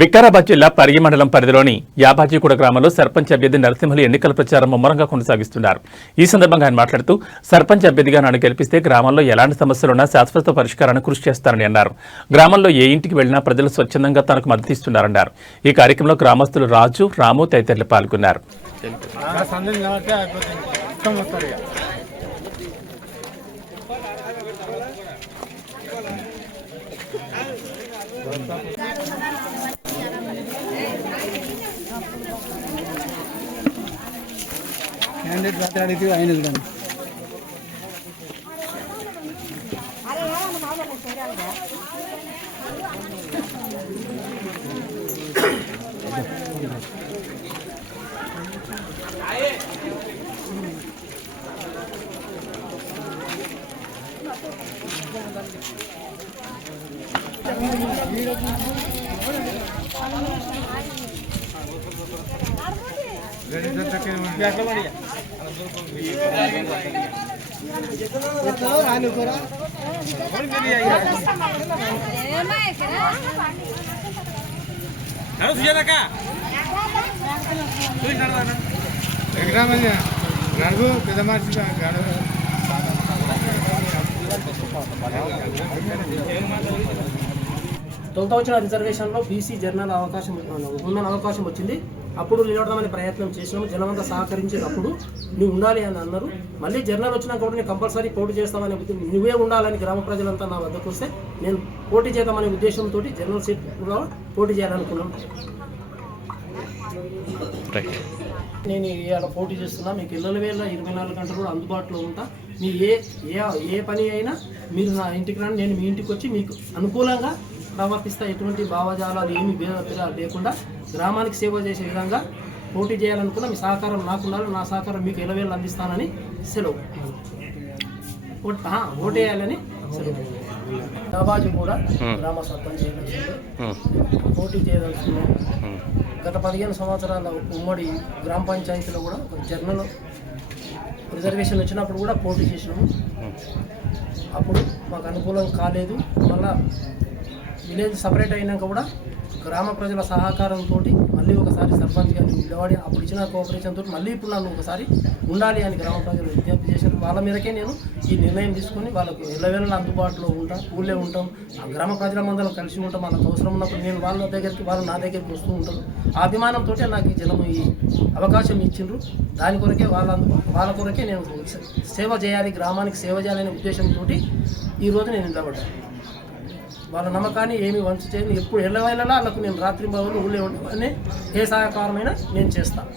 వికారాబాద్ జిల్లా పరిగి మండలం పరిధిలోని యాబాజీగూడ గ్రామంలో సర్పంచ్ అభ్యర్థి నరసింహులు ఎన్నికల ప్రచారం ముమ్మరంగా కొనసాగిస్తున్నారు. ఈ సందర్భంగా ఆయన మాట్లాడుతూ సర్పంచ్ అభ్యర్థిగా నన్ను గెలిపిస్తే గ్రామంలో ఎలాంటి సమస్యలున్నా శాశ్వత పరిష్కారానికి కృషి చేస్తారని అన్నారు. గ్రామంలో ఏ ఇంటికి వెళ్లినా ప్రజలు స్వచ్ఛందంగా తనకు మద్దతిస్తున్నారన్నారు. ఈ కార్యక్రమంలో గ్రామస్తులు రాజు, రాము తదితరులు పాల్గొన్నారు. క్యాండిడేట్ మాట్లాడితే ఆయన చూడండి. నడుగు పెద్ద మనిషి తొలుత వచ్చిన రిజర్వేషన్లో బీసీ జర్నల్ ఉందని అవకాశం వచ్చింది. అప్పుడు నిలబడదామని ప్రయత్నం చేసినాము. జనమంతా సహకరించేటప్పుడు నువ్వు ఉండాలి అని అన్నారు. మళ్ళీ జర్నల్ వచ్చినా కూడా నేను కంపల్సరీ పోటీ చేస్తామనే నువ్వే ఉండాలని గ్రామ ప్రజలంతా నా వద్దకు వస్తే నేను పోటీ చేద్దామనే ఉద్దేశంతో జర్నల్ సీట్ కూడా పోటీ చేయాలనుకున్నాను. నేను ఇవాళ పోటీ చేస్తున్నా. మీకు ఇళ్ళ వేళ 24 గంటలు కూడా అందుబాటులో ఉంటా. మీ ఏ పని అయినా మీరు నా ఇంటికి రండి. నేను మీ ఇంటికి వచ్చి మీకు అనుకూలంగా ప్రవర్తిస్తా. ఎటువంటి భావజాలాలు ఏమి భేదాలు లేకుండా గ్రామానికి సేవ చేసే విధంగా పోటీ చేయాలనుకున్నా. మీ సహకారం నాకున్నారు. నా సహకారం మీకు ఎలవేళ్ళు అందిస్తానని సెలవు. ఓటు వేయాలని సెలవు. యాబాజీ కూడా గ్రామ సర్పంచ్ పోటీ చేయదలుచుకున్నాం. గత 15 సంవత్సరాల ఉమ్మడి గ్రామ పంచాయతీలో కూడా జర్నల్ రిజర్వేషన్ వచ్చినప్పుడు కూడా పోటీ చేసినాము. అప్పుడు మాకు అనుకూలం కాలేదు. మళ్ళా విలేజ్ సపరేట్ అయినాక కూడా గ్రామ ప్రజల సహకారంతో మళ్ళీ ఒకసారి సర్పంచ్ గారిని నిలబడి అప్పుడు ఇచ్చిన కోఆపరేషన్ తోటి మళ్ళీ ఇప్పుడు నన్ను ఒకసారి ఉండాలి అని గ్రామ ప్రజలు విజ్ఞప్తి చేశారు. వాళ్ళ మేరకే నేను ఈ నిర్ణయం తీసుకొని వాళ్ళకు ఎల్లవేళ అందుబాటులో ఉంటాం. ఊళ్ళో ఉంటాం. ఆ గ్రామ ప్రజల మందరం కలిసి ఉంటాం. వాళ్ళకి అవసరం ఉన్నప్పుడు నేను వాళ్ళ దగ్గరికి, వాళ్ళు నా దగ్గరికి వస్తూ ఉంటారు. ఆ అభిమానంతో నాకు ఈ జనం ఈ అవకాశం ఇచ్చిండ్రు. దాని కొరకే వాళ్ళ కొరకే నేను సేవ చేయాలి, గ్రామానికి సేవ చేయాలనే ఉద్దేశంతో ఈరోజు నేను నిలబడ్డాను. వాళ్ళ నమ్మకాన్ని ఏమి వంచ చేయను. ఎప్పుడు ఎల్లవేళలా వాళ్ళకు నేను రాత్రి భవన్లు ఊళ్ళో ఉండేవాడిని. ఏ సహకారమైనా నేను చేస్తాను.